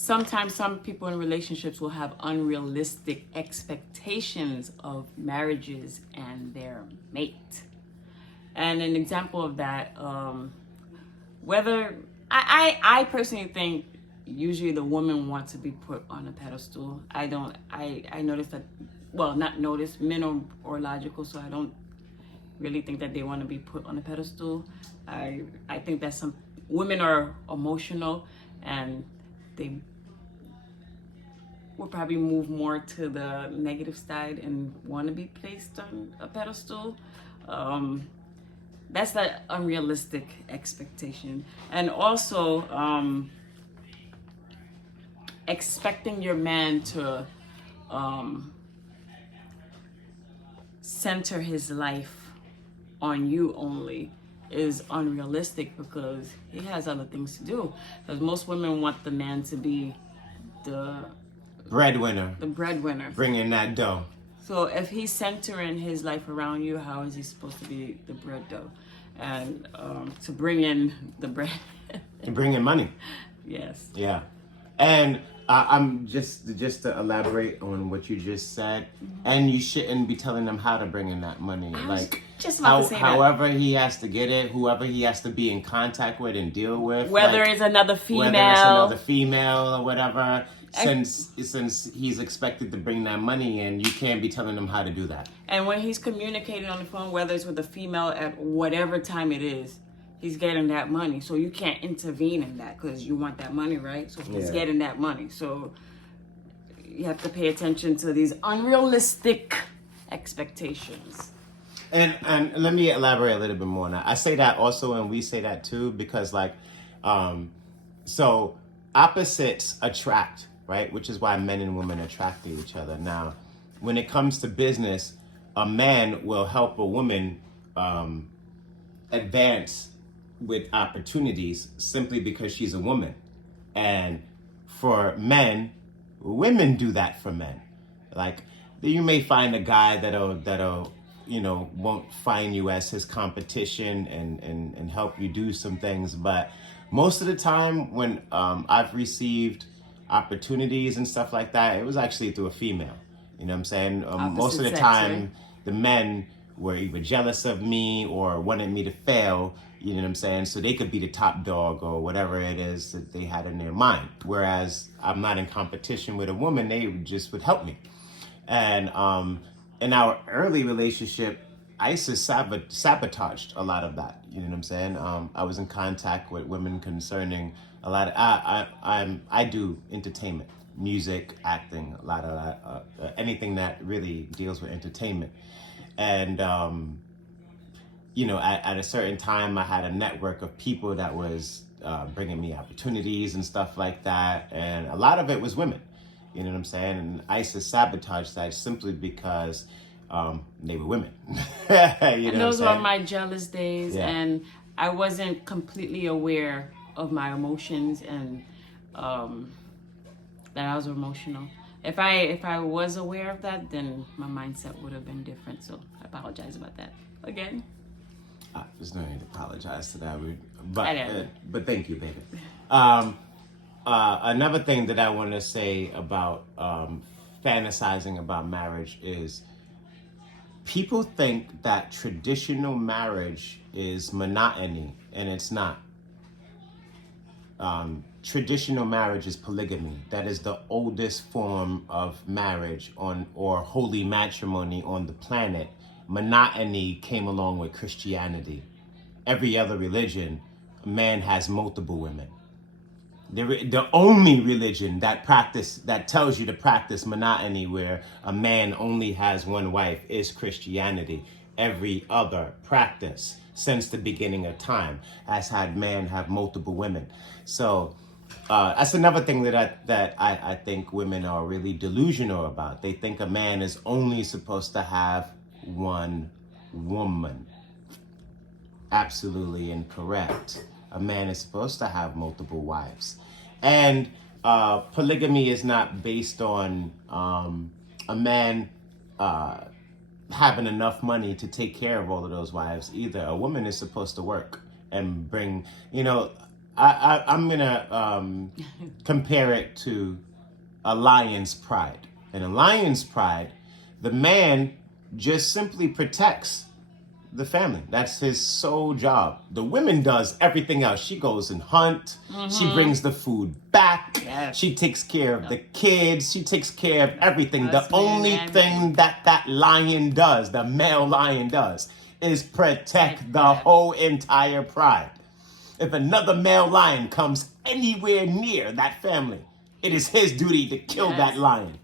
sometimes some people in relationships will have unrealistic expectations of marriages and their mate. And an example of that, whether I personally think usually the woman wants to be put on a pedestal. I noticed that, well, not notice, men are logical, so I don't really think that they want to be put on a pedestal. I think that some women are emotional and they will probably move more to the negative side and want to be placed on a pedestal. That's the unrealistic expectation. And also expecting your man to center his life on you only is unrealistic, because he has other things to do. Because most women want the man to be the breadwinner. Bringing that dough. So if he's centering his life around you, how is he supposed to be the bread dough? And to bring in the bread. To bring in money. Yes. Yeah. And I'm just to elaborate on what you just said, and you shouldn't be telling them how to bring in that money. Like, just about to say however he has to get it, whoever he has to be in contact with and deal with. Whether like, it's another female or whatever. Since he's expected to bring that money in, you can't be telling him how to do that. And when he's communicating on the phone, whether it's with a female at whatever time it is, he's getting that money. So you can't intervene in that because you want that money, right? So he's getting that money. So you have to pay attention to these unrealistic expectations. And let me elaborate a little bit more now. I say that also, and we say that too, because like, so opposites attract, right? Which is why men and women attract to each other. Now, when it comes to business, a man will help a woman advance with opportunities simply because she's a woman. And for men, women do that for men. Like, you may find a guy that'll won't find you as his competition and help you do some things. But most of the time when I've received opportunities and stuff like that, it was actually through a female. You know what I'm saying? Most of the time, right? The men were either jealous of me or wanted me to fail, you know what I'm saying? So they could be the top dog or whatever it is that they had in their mind. Whereas I'm not in competition with a woman, they just would help me. And in our early relationship, ISIS sabotaged a lot of that. You know what I'm saying? I was in contact with women concerning a lot of, I do entertainment, music, acting, a lot of anything that really deals with entertainment. And, at a certain time, I had a network of people that was bringing me opportunities and stuff like that. And a lot of it was women, you know what I'm saying? And ISIS sabotaged that simply because they were women. And those were my jealous days, and I wasn't completely aware of my emotions and that I was emotional. If I was aware of that, then my mindset would have been different. So I apologize about that again. There's no need to apologize to that, but thank you, baby. Another thing that I want to say about fantasizing about marriage is people think that traditional marriage is monotony, and it's not. Traditional marriage is polygamy. That is the oldest form of marriage or holy matrimony on the planet. Monotony came along with Christianity. Every other religion, a man has multiple women. The only religion that tells you to practice monotony, where a man only has one wife, is Christianity. Every other practice since the beginning of time has had man have multiple women. So that's another thing that I think women are really delusional about. They think a man is only supposed to have one woman. Absolutely incorrect. A man is supposed to have multiple wives. And polygamy is not based on a man having enough money to take care of all of those wives either. A woman is supposed to work and bring, I'm gonna compare it to a lion's pride. In a lion's pride, the man just simply protects the family. That's his sole job. The woman does everything else. She goes and hunt. She brings the food back. Yes. She takes care of the kids. She takes care of everything. The Husband only and thing that lion does, the male lion does, is protect the whole entire pride. If another male lion comes anywhere near that family, it is his duty to kill that lion.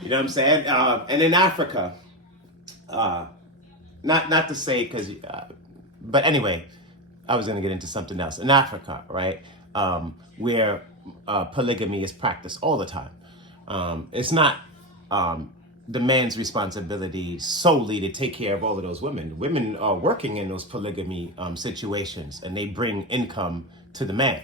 You know what I'm saying? And in Africa, not to say because, but anyway, I was going to get into something else. In Africa, right, where polygamy is practiced all the time, it's not the man's responsibility solely to take care of all of those women. Women are working in those polygamy situations, and they bring income to the man.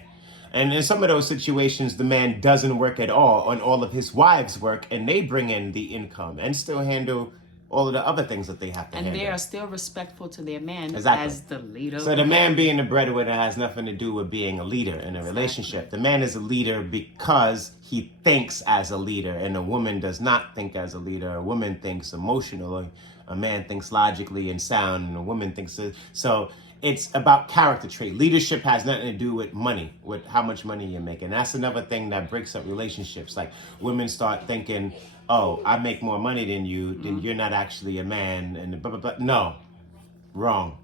And in some of those situations, the man doesn't work at all, and all of his wives work, and they bring in the income and still handle all of the other things that they have to handle. And they are still respectful to their man Exactly. as the leader. So the man being the breadwinner has nothing to do with being a leader in a relationship. The man is a leader because he thinks as a leader, and a woman does not think as a leader. A woman thinks emotionally, a man thinks logically and sound, and a woman thinks so. It's about character trait. Leadership has nothing to do with money, with how much money you're making. That's another thing that breaks up relationships. Like women start thinking, oh, I make more money than you, then you're not actually a man, and blah, blah, blah. No, wrong.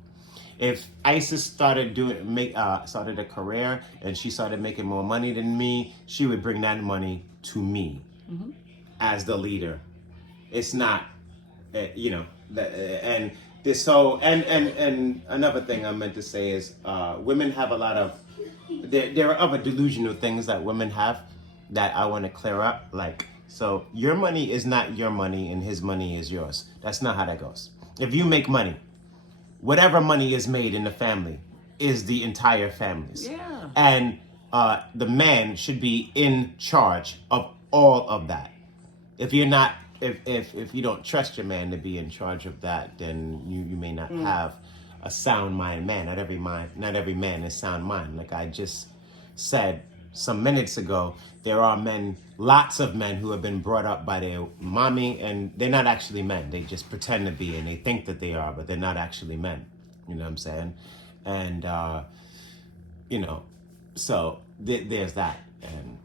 If Isis started started a career and she started making more money than me, she would bring that money to me as the leader. It's not, and this whole and another thing I meant to say is women have a lot of there are other delusional things that women have that I want to clear up. Like, so your money is not your money and his money is yours. That's not how that goes. If you make money, whatever money is made in the family is the entire family's. Yeah. And the man should be in charge of all of that. If you're not, if you don't trust your man to be in charge of that, then you may not have a sound mind man. Not every man is sound mind. Like I just said some minutes ago, there are men, lots of men who have been brought up by their mommy, and they're not actually men. They just pretend to be, and they think that they are, but they're not actually men. You know what I'm saying? And, so there's that. And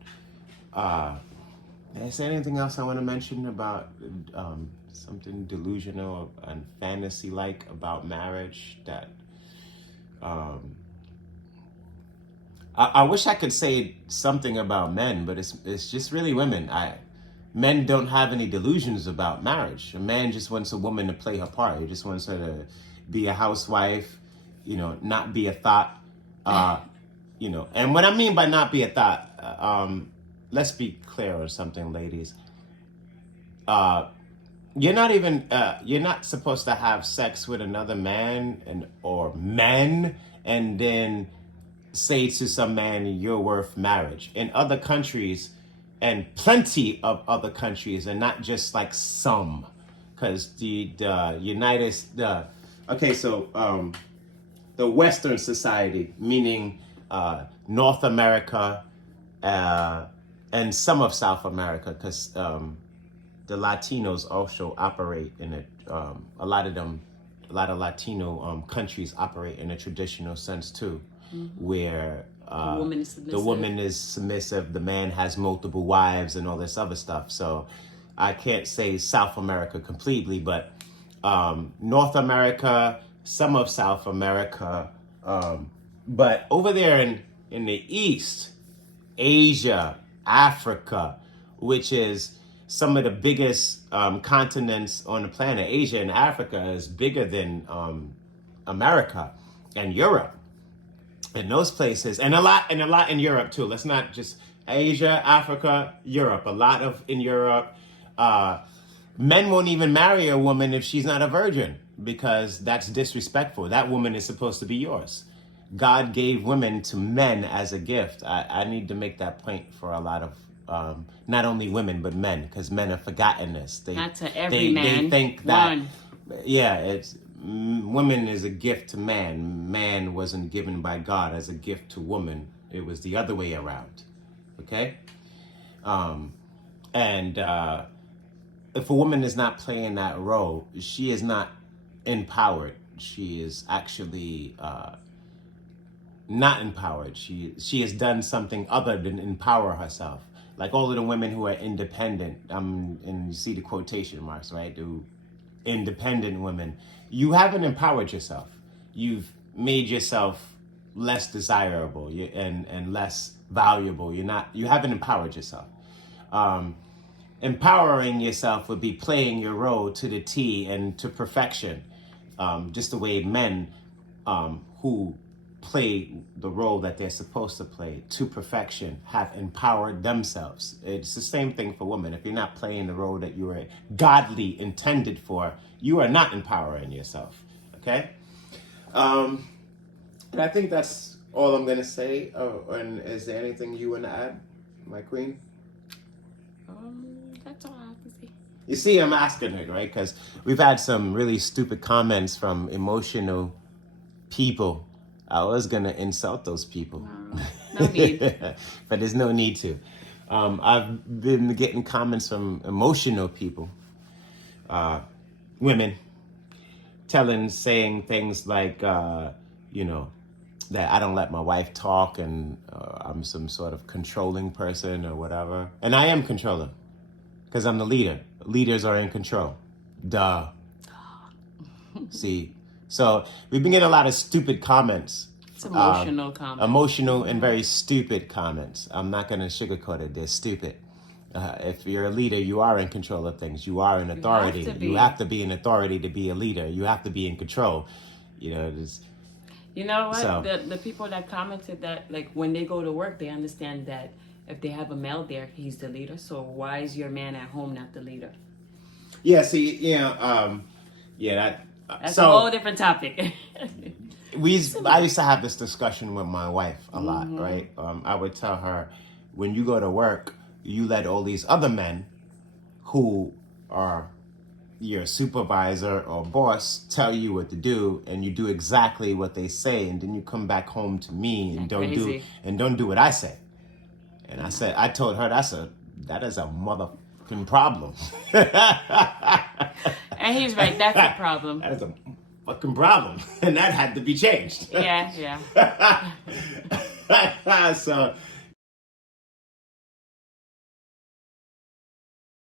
did I say anything else I want to mention about something delusional and fantasy-like about marriage that... I wish I could say something about men, but it's just really women. Men don't have any delusions about marriage. A man just wants a woman to play her part. He just wants her to be a housewife, not be a thought, And what I mean by not be a thought, let's be clear on something, ladies. You're not supposed to have sex with another man or men and then say to some man, you're worth marriage. In other countries, and plenty of other countries, and not just like some, because the Western society, meaning North America and some of South America, because the Latinos also operate in it. A lot of Latino countries operate in a traditional sense too. Where the woman is submissive, the man has multiple wives and all this other stuff. So I can't say South America completely, but North America, some of South America, but over there in the East, Asia, Africa, which is some of the biggest continents on the planet. Asia and Africa is bigger than America and Europe. In those places, and a lot in Europe too. Let's not just Asia, Africa, Europe. A lot of in Europe, men won't even marry a woman if she's not a virgin because that's disrespectful. That woman is supposed to be yours. God gave women to men as a gift. I need to make that point for a lot of not only women but men, because men have forgotten this. Not to every man. They think that. Yeah, it's woman is a gift to man. Man wasn't given by God as a gift to woman. It was the other way around. Okay? And if a woman is not playing that role, she is not empowered. She is actually not empowered. She has done something other than empower herself. Like all of the women who are independent, and you see the quotation marks, right? The independent women, you haven't empowered yourself. You've made yourself less desirable and less valuable. You haven't empowered yourself. Empowering yourself would be playing your role to the T and to perfection. Just the way men who play the role that they're supposed to play to perfection have empowered themselves. It's the same thing for women. If you're not playing the role that you were godly intended for, you are not empowering yourself. Okay? And I think that's all I'm going to say. And is there anything you want to add, my queen? That's all I have to say. You see, I'm asking it, right? Because we've had some really stupid comments from emotional people. I was going to insult those people. No need. But there's no need to. I've been getting comments from emotional people, women, saying things like, that I don't let my wife talk and I'm some sort of controlling person or whatever. And I am controlling because I'm the leader. Leaders are in control. Duh. See? So we've been getting a lot of stupid comments. It's emotional comments. Emotional and very stupid comments. I'm not going to sugarcoat it. They're stupid. If you're a leader, you are in control of things. You are an authority. You have to be an authority to be a leader. You have to be in control. You know what? So, the people that commented that, like, when they go to work, they understand that if they have a male there, he's the leader. So why is your man at home not the leader? Yeah, see, That's a whole different topic. I used to have this discussion with my wife a lot, right? I would tell her, when you go to work, you let all these other men who are your supervisor or boss tell you what to do, and you do exactly what they say, and then you come back home to me and don't do what I say. And I told her that is a motherfucking problem. And he's right, that's a problem. That is a fucking problem, and that had to be changed. Yeah. So